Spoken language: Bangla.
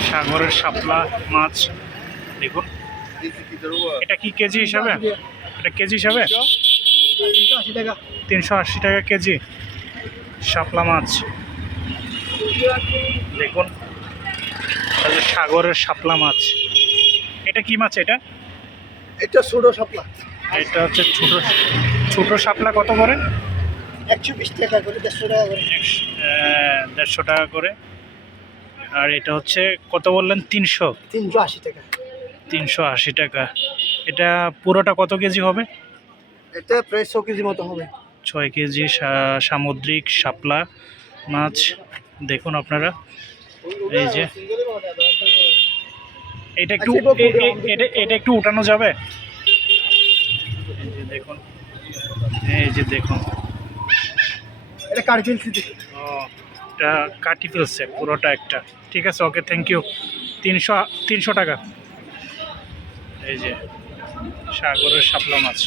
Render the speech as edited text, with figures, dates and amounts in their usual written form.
হচ্ছে সাগরের শাপলা মাছ। দেখুন এটা কি কেজি হিসাবে? এটা কেজি হিসাবে 380 টাকা কেজি শাপলা মাছ। দেখুন সাগরের শাপলা মাছ। এটা কি মাছ? এটা এটা ছোট শাপলা, এটা হচ্ছে ছোট ছোট শাপলা। কত করে? 120 টাকা করে, 150 টাকা করে। 150 টাকা করে। আর এটা হচ্ছে কত বললেন? 380 টাকা। 380 টাকা। এটা পুরোটা কত কেজি হবে? এটা প্রায় 100 কেজি মতো হবে। 6 কেজি সামুদ্রিক শাপলা মাছ। দেখুন আপনারা, এই যে এটা একটু এটা একটু উঠানো যাবে? এই যে দেখুন, এই যে দেখুন, এটা কার ফেলছি দেখি। ও এটা কাটি ফেলছে পুরোটা একটা। ঠিক আছে, ওকে, থ্যাংক ইউ। 300 টাকা। এই যে সাগরের শাপলা মাছ।